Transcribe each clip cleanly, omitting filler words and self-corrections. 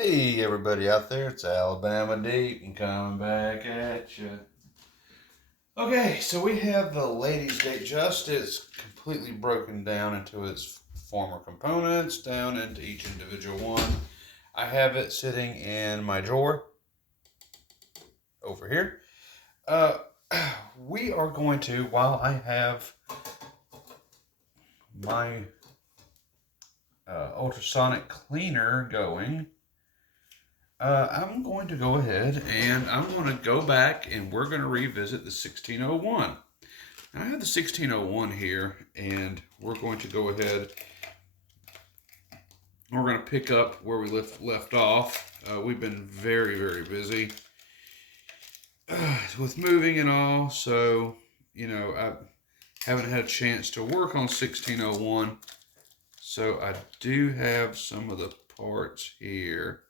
Hey everybody out there, it's Alabama Deep and coming back at you. Okay, so we have the Ladies Date Just. It's completely broken down into its former components, down into each individual one. I have it sitting in my drawer over here. Uh, we are going to, while I have my ultrasonic cleaner going, I'm going to go ahead and I'm going to go back and we're going to revisit the 1601. I have the 1601 here, and we're going to go ahead. We're going to pick up where we left off. We've been very, very busy with moving and all, so I haven't had a chance to work on 1601. So I do have some of the parts here.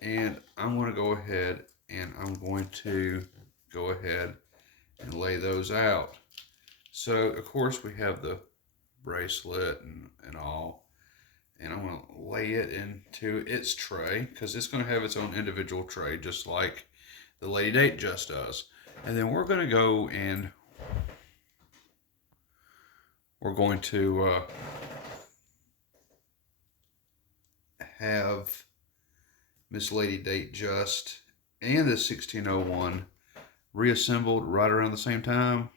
And I'm going to go ahead and I'm going to go ahead and lay those out. So, of course, we have the bracelet and all. And I'm going to lay it into its tray because it's going to have its own individual tray, just like the Lady Date Just does. And then we're going to go and we're going to have Miss Lady Date Just and the 1601 reassembled right around the same time.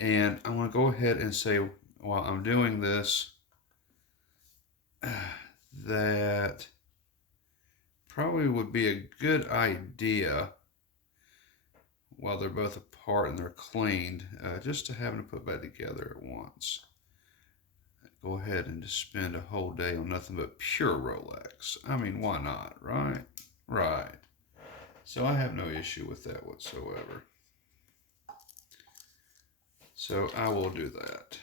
And I'm going to go ahead and say, while I'm doing this, that probably would be a good idea while they're both apart and they're cleaned, just to have them put back together at once. Go ahead and just spend a whole day on nothing but pure Rolex. I mean, why not, right? Right. So I have no issue with that whatsoever. So I will do that.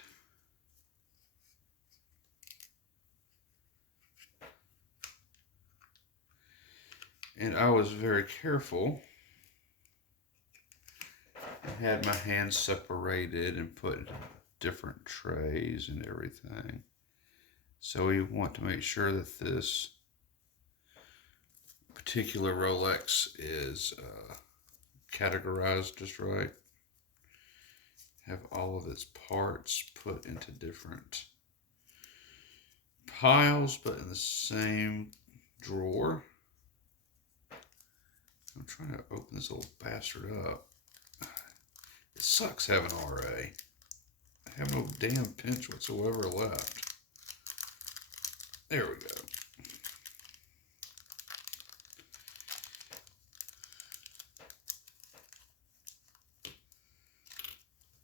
And I was very careful. I had my hands separated and put different trays and everything. So we want to make sure that this particular Rolex is categorized just right. Have all of its parts put into different piles, but in the same drawer. I'm trying to open this little bastard up. It sucks having RA. I have no damn pinch whatsoever left. There we go.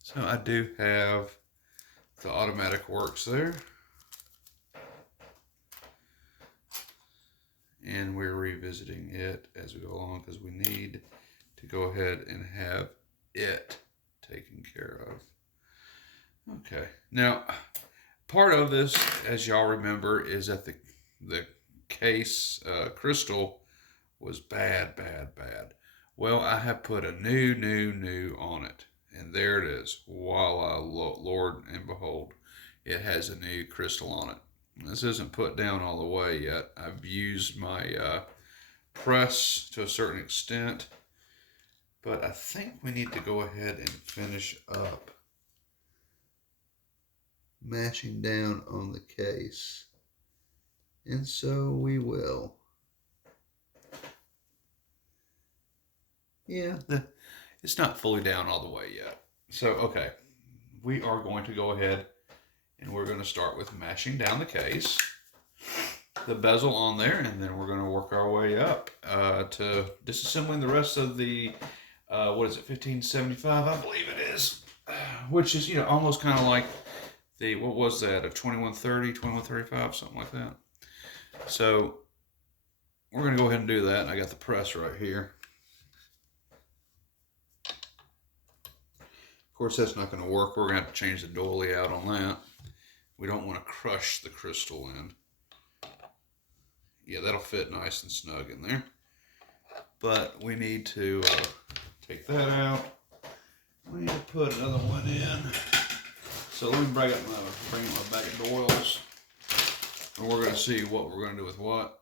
So I do have the automatic works there. And we're revisiting it as we go along because we need to go ahead and have it taken care of. Okay. Now, part of this, as y'all remember, is that the case crystal was bad. Well, I have put a new on it. And there it is. Voila, Lord and behold, it has a new crystal on it. This isn't put down all the way yet. I've used my press to a certain extent, but I think we need to go ahead and finish up mashing down on the case. And so we will. Yeah, it's not fully down all the way yet. So, okay, we are going to go ahead and we're going to start with mashing down the case, the bezel on there, and then we're going to work our way up to disassembling the rest of the, 1575, I believe it is, which is, almost kind of like the, what was that, a 2130, 2135, something like that. So we're going to go ahead and do that, and I got the press right here. Of course, that's not going to work. We're going to have to change the doily out on that. We don't want to crush the crystal in. Yeah, that'll fit nice and snug in there. But we need to take that out. We need to put another one in. So let me bring up my bag of doilies. And we're going to see what we're going to do with what.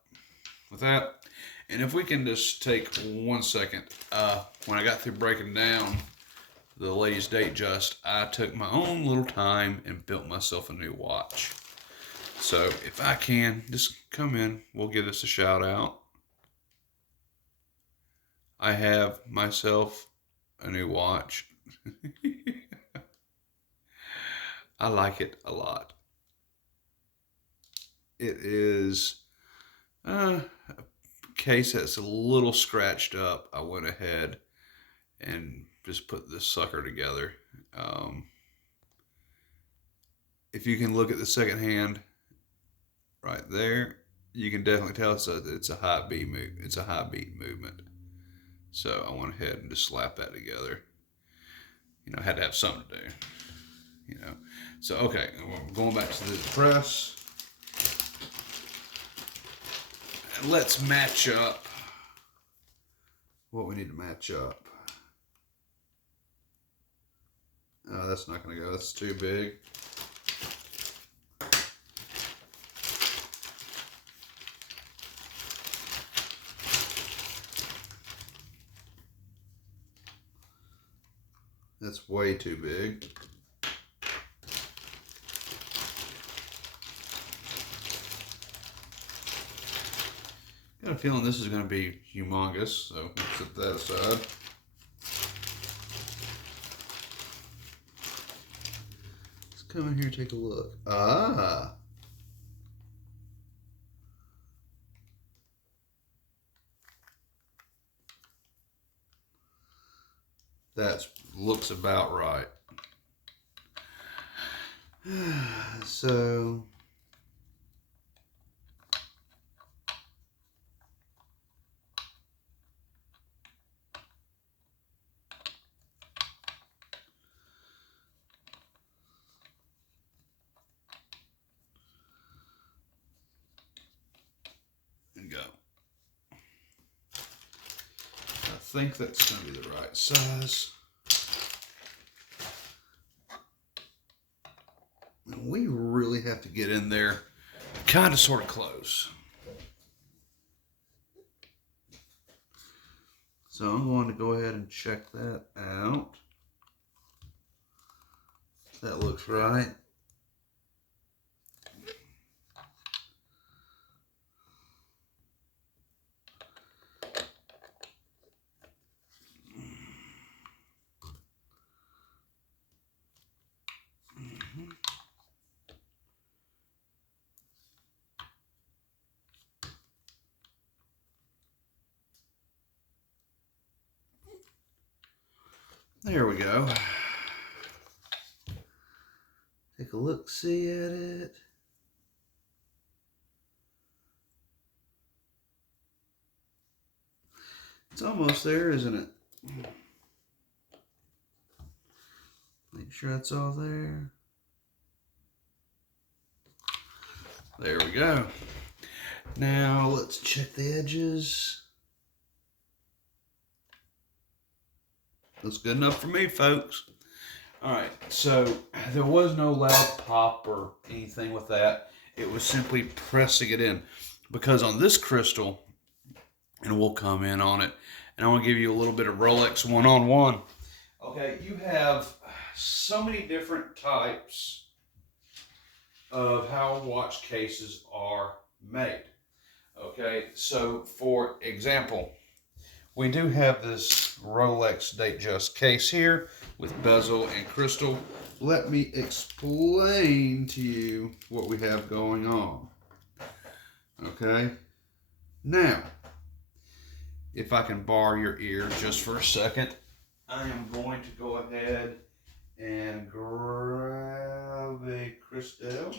With that. And if we can just take 1 second. When I got through breaking down the Ladies Datejust, I took my own little time and built myself a new watch. So if I can, just come in. We'll give this a shout out. I have myself a new watch. I like it a lot. It is a case that's a little scratched up. I went ahead and just put this sucker together. If you can look at the second hand right there, you can definitely tell it's a high beat move. It's a high beat movement. So I went ahead and just slapped that together. You know, I had to have something to do. You know, so okay, going back to the press. And let's match up what we need to match up. Oh, that's not going to go. That's too big. That's way too big. Got a feeling this is going to be humongous, so let's set that aside. Let's come in here and take a look. Ah! That looks about right. So and go. I think that's going to be the right size. And we really have to get in there kind of sort of close. So I'm going to go ahead and check that out. That looks right. There we go. Take a look, see at it. It's almost there, isn't it? Make sure that's all there. There we go. Now let's check the edges. Looks good enough for me, folks. All right, so there was no loud pop or anything with that. It was simply pressing it in. Because on this crystal, and we'll come in on it, and I want to give you a little bit of Rolex one-on-one. Okay, you have so many different types of how watch cases are made. Okay, so for example, we do have this Rolex Datejust case here with bezel and crystal. Let me explain to you what we have going on. Okay, now, if I can bar your ear just for a second, I am going to go ahead and grab a crystal.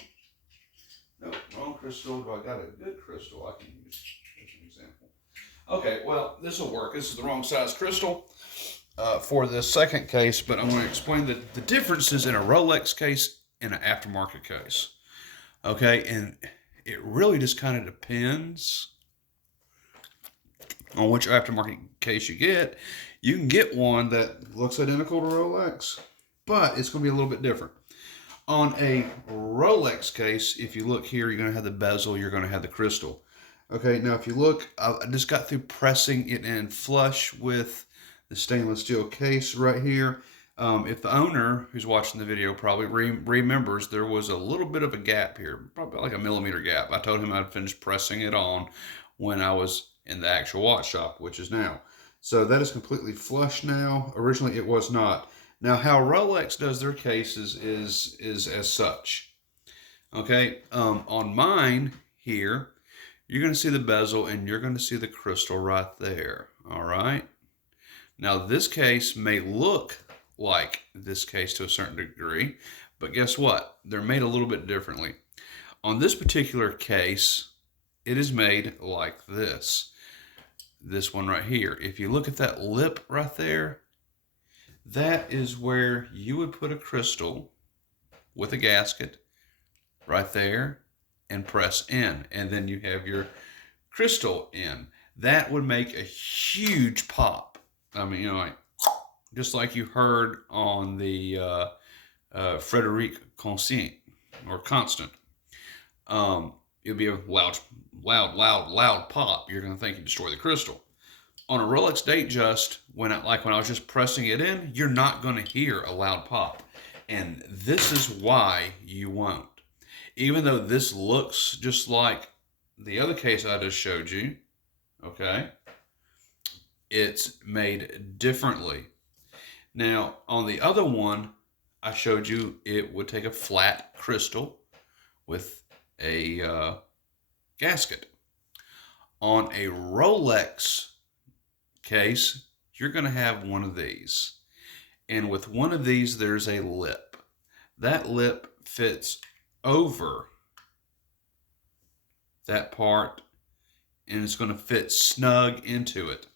Nope, wrong crystal. Do I got a good crystal I can use as an example? Okay, well, this will work. This is the wrong size crystal for this second case, but I'm going to explain the differences in a Rolex case and an aftermarket case. Okay, and it really just kind of depends on which aftermarket case you get. You can get one that looks identical to Rolex, but it's going to be a little bit different. On a Rolex case, if you look here, you're going to have the bezel, you're going to have the crystal. Okay, now if you look, I just got through pressing it in flush with the stainless steel case right here. If the owner who's watching the video probably remembers, there was a little bit of a gap here, probably like a millimeter gap. I told him I'd finish pressing it on when I was in the actual watch shop, which is now. So that is completely flush now. Originally it was not. Now how Rolex does their cases is as such. Okay, on mine here, you're going to see the bezel and you're going to see the crystal right there. All right. Now this case may look like this case to a certain degree, but guess what? They're made a little bit differently. On this particular case, it is made like this. This one right here. If you look at that lip right there, that is where you would put a crystal with a gasket right there and press in, and then you have your crystal in. That would make a huge pop. I mean, like just like you heard on the Frederic Constant or Constant. It'll be a loud pop. You're going to think you destroy the crystal. On a Rolex Datejust, when I was just pressing it in, you're not going to hear a loud pop. And this is why you won't. Even though this looks just like the other case I just showed you, okay, it's made differently. Now, on the other one, I showed you it would take a flat crystal with a gasket. On a Rolex case, you're going to have one of these. And with one of these, there's a lip. That lip fits over that part, and it's going to fit snug into it.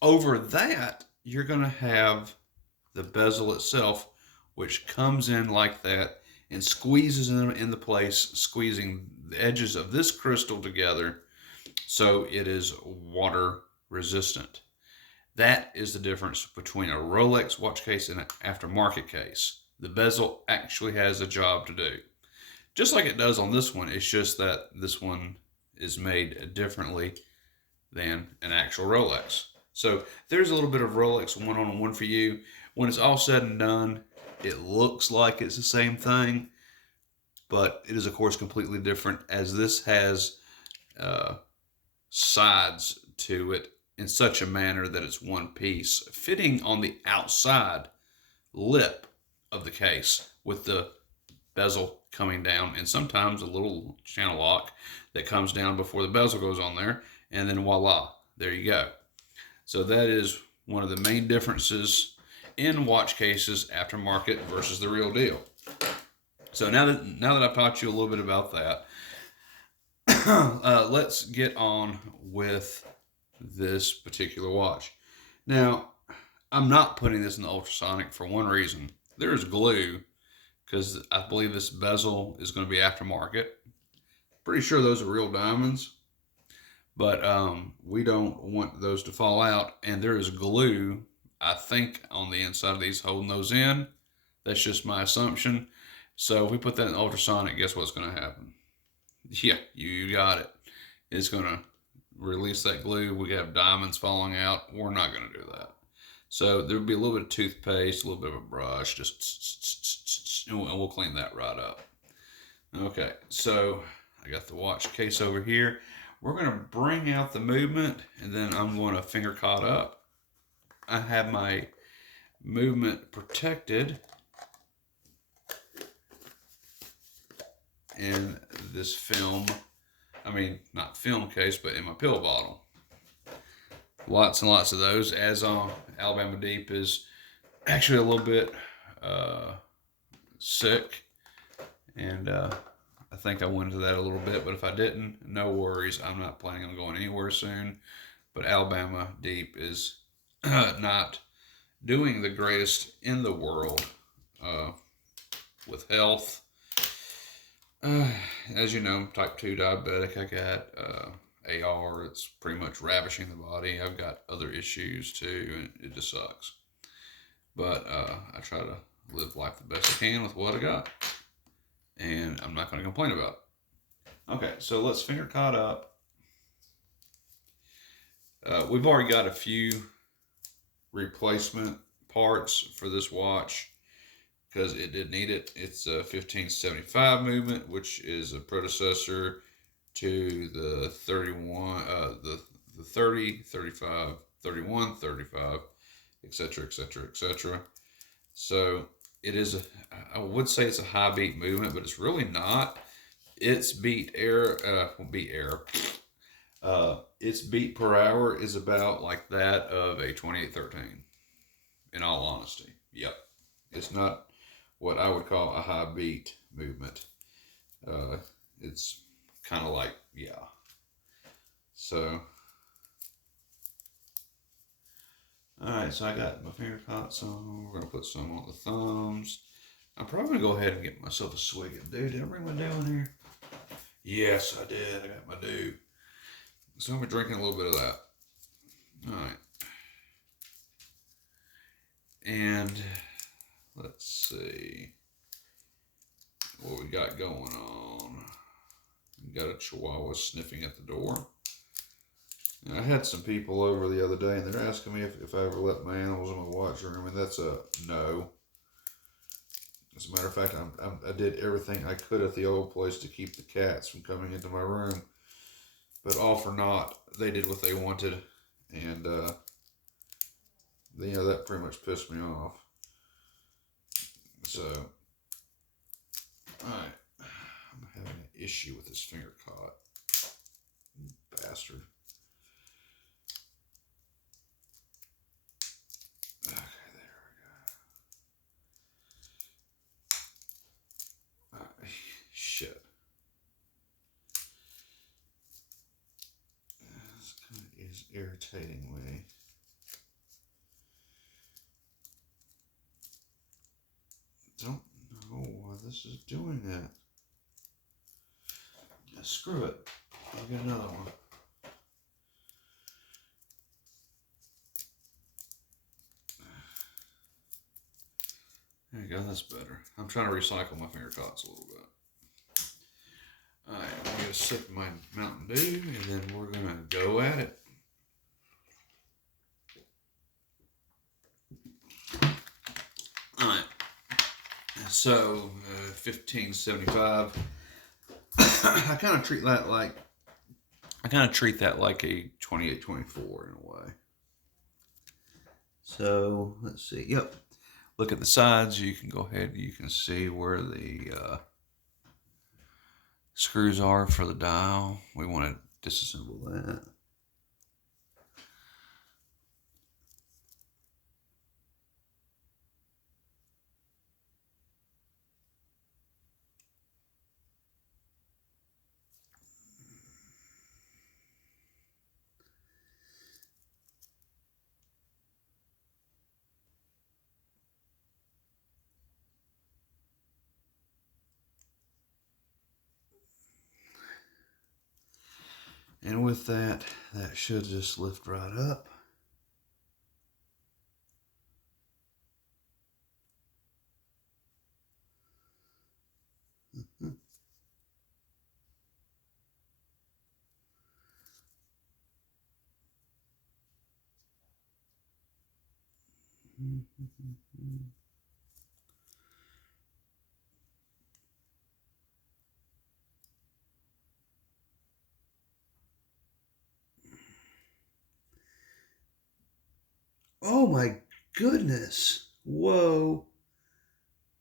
Over that, you're going to have the bezel itself, which comes in like that and squeezes in the place, squeezing the edges of this crystal together so it is water resistant. That is the difference between a Rolex watch case and an aftermarket case. The bezel actually has a job to do. Just like it does on this one, it's just that this one is made differently than an actual Rolex. So there's a little bit of Rolex one-on-one for you. When it's all said and done, it looks like it's the same thing, but it is, of course, completely different, as this has sides to it in such a manner that it's one piece, fitting on the outside lip of the case with the bezel coming down, and sometimes a little channel lock that comes down before the bezel goes on there, and then voila, there you go. So that is one of the main differences in watch cases aftermarket versus the real deal. So now that I've taught you a little bit about that, let's get on with this particular watch. Now, I'm not putting this in the ultrasonic for one reason. There's glue, because I believe this bezel is going to be aftermarket. Pretty sure those are real diamonds, but we don't want those to fall out. And there is glue, I think, on the inside of these holding those in. That's just my assumption. So if we put that in ultrasonic, guess what's going to happen? Yeah, you got it. It's going to release that glue. We have diamonds falling out. We're not going to do that. So there'll be a little bit of toothpaste, a little bit of a brush, just, and we'll clean that right up. Okay, so I got the watch case over here. We're going to bring out the movement, and then I'm going to finger caught up. I have my movement protected in this film, not film case, but in my pill bottle. Lots and lots of those, as Alabama Deep is actually a little bit sick, and I think I went into that a little bit, but if I didn't, no worries. I'm not planning on going anywhere soon, but Alabama Deep is not doing the greatest in the world with health. As you know, type 2 diabetic. I got AR. It's pretty much ravishing the body. I've got other issues too, and it just sucks. But I try to live life the best I can with what I got. and I'm not going to complain about it. Okay, so let's finger caught up. We've already got a few replacement parts for this watch because it did need it. It's a 1575 movement, which is a predecessor to the 31, the 30, 35, 31, 35, etc., etc., etc. So it is I would say it's a high beat movement, but it's really not. Its beat air, beat air. Its beat per hour is about like that of a 2813. In all honesty, yep, it's not what I would call a high beat movement. It's kind of like, yeah. So, all right. So I got my finger cots on. We're gonna put some on the thumbs. I'm probably gonna go ahead and get myself a swig of dew. Did I bring my dew in here? Yes, I did. I got my dew. So I'm drinking a little bit of that. All right. And let's see what we got going on. We got a Chihuahua sniffing at the door. And I had some people over the other day, and they're asking me if I ever let my animals in my watch room, and that's a no. As a matter of fact, I did everything I could at the old place to keep the cats from coming into my room. But all for naught. They did what they wanted, and that pretty much pissed me off. So, alright. I'm having an issue with this finger caught. Bastard. Okay, there we go. Shit. This kind of is irritating me. Don't know why this is doing that. Yeah, screw it. I'll get another one. There you go, that's better. I'm trying to recycle my finger cots a little bit. Alright, I'm going to sip my Mountain Dew, and then we're going to go at it. Alright, so 1575. I kind of treat that like a 2824 in a way. So let's see. Yep. Look at the sides. You can go ahead. You can see where the screws are for the dial. We want to disassemble that. And with that, that should just lift right up. Oh my goodness. Whoa.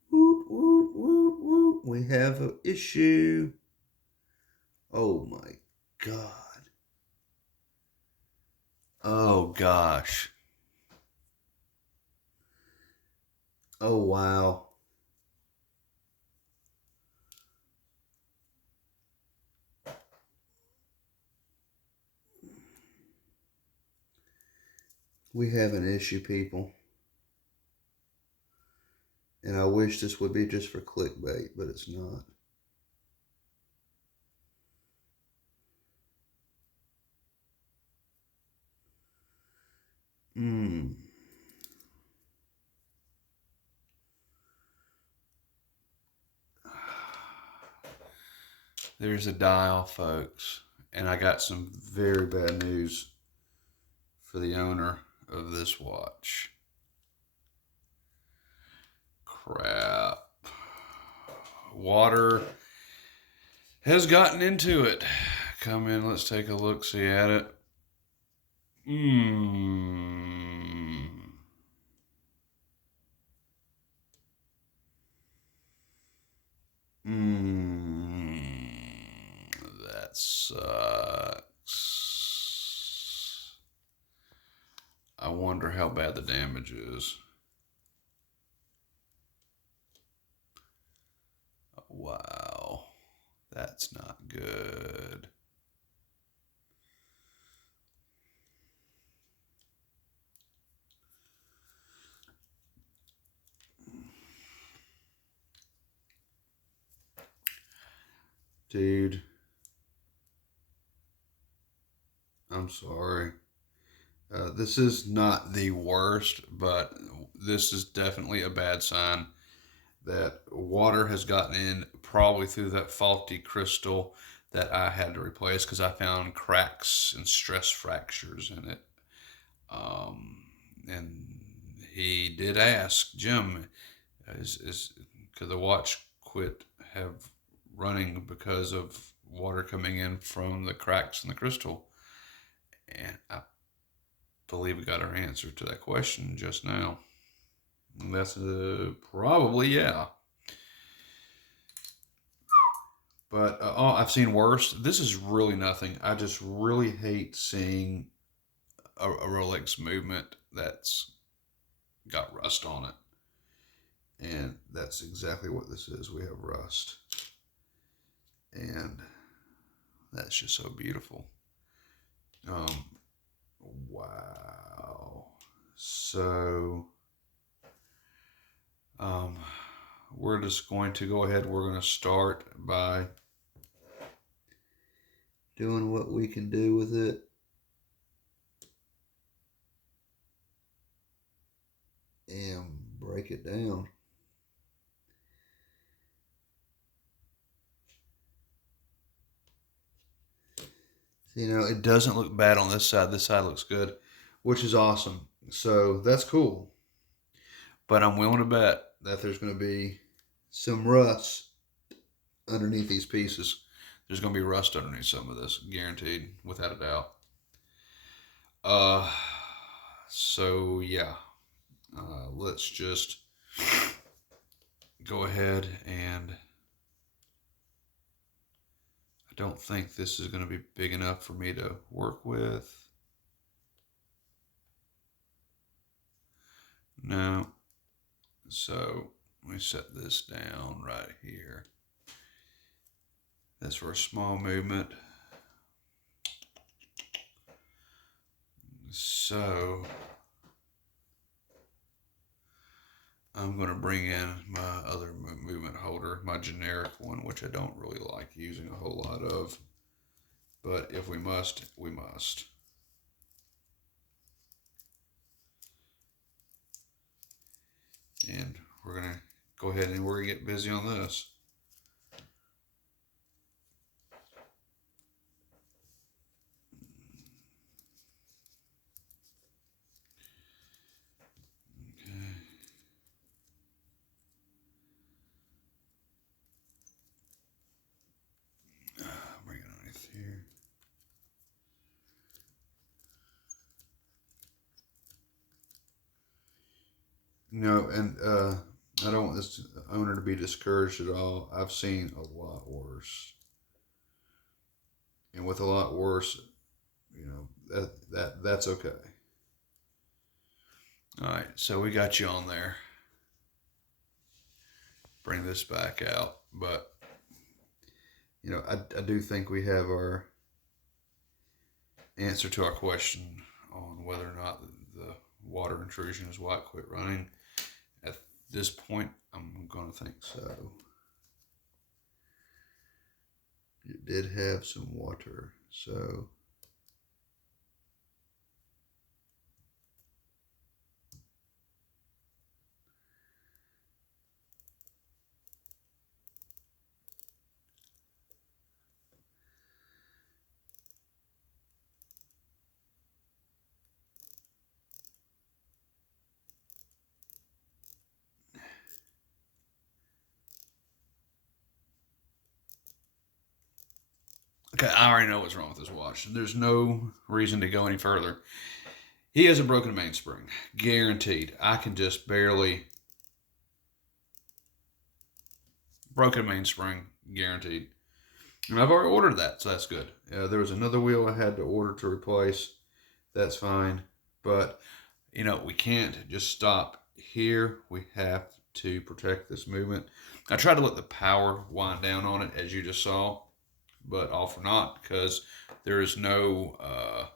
Woot, woot, woot, woot. We have an issue. Oh my God. Oh gosh. Oh wow. We have an issue, people. And I wish this would be just for clickbait, but it's not. Hmm. There's a dial, folks. And I got some very bad news for the owner of this watch. Crap. Water has gotten into it. Come in, let's take a look, see at it. That sucks. I wonder how bad the damage is. Wow. That's not good. Dude, I'm sorry. This is not the worst, but this is definitely a bad sign that water has gotten in, probably through that faulty crystal that I had to replace because I found cracks and stress fractures in it. And he did ask, Jim, is could the watch quit have running because of water coming in from the cracks in the crystal? And I believe we got our answer to that question just now. And that's probably yeah. But oh, I've seen worse. This is really nothing. I just really hate seeing a Rolex movement that's got rust on it. And that's exactly what this is. We have rust. And that's just so beautiful. Wow. So, we're just going to go ahead. We're going to start by doing what we can do with it. And break it down. You know, it doesn't look bad on this side. This side looks good, which is awesome. So that's cool. But I'm willing to bet that there's going to be some rust underneath these pieces. There's going to be rust underneath some of this, guaranteed, without a doubt. So yeah, let's just go ahead and I don't think this is going to be big enough for me to work with. No. So let me set this down right here. That's for a small movement. So I'm going to bring in my other movement holder, my generic one, which I don't really like using a whole lot of. But if we must, we must. And we're going to go ahead and we're going to get busy on this. Bring it underneath here. No, and I don't want this owner to be discouraged at all. I've seen a lot worse. And with a lot worse, you know, that's okay. All right, so we got you on there. Bring this back out, but you know, I do think we have our answer to our question on whether or not the water intrusion is why it quit running. At this point, I'm going to think so. It did have some water, so Okay, I already know what's wrong with this watch. There's no reason to go any further. He has a broken mainspring, guaranteed. I can just barely. Broken mainspring, guaranteed. And I've already ordered that, so that's good. There was another wheel I had to order to replace. That's fine. But, we can't just stop here. We have to protect this movement. I tried to let the power wind down on it, as you just saw, but all for naught because there is no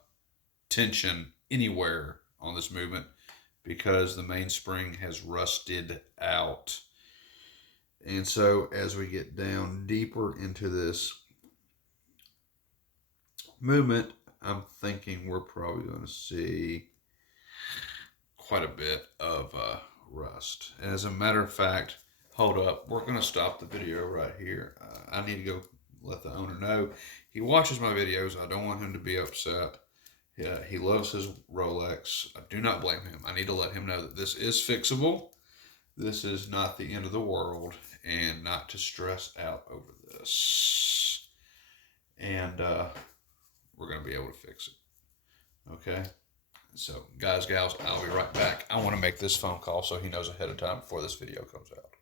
tension anywhere on this movement because the mainspring has rusted out. And so as we get down deeper into this movement, I'm thinking we're probably going to see quite a bit of rust. And as a matter of fact, hold up, we're going to stop the video right here. I need to go let the owner know. He watches my videos. I don't want him to be upset. Yeah, he loves his Rolex. I do not blame him. I need to let him know that this is fixable. This is not the end of the world, and not to stress out over this. And we're going to be able to fix it. Okay? So, guys, gals, I'll be right back. I want to make this phone call so he knows ahead of time before this video comes out.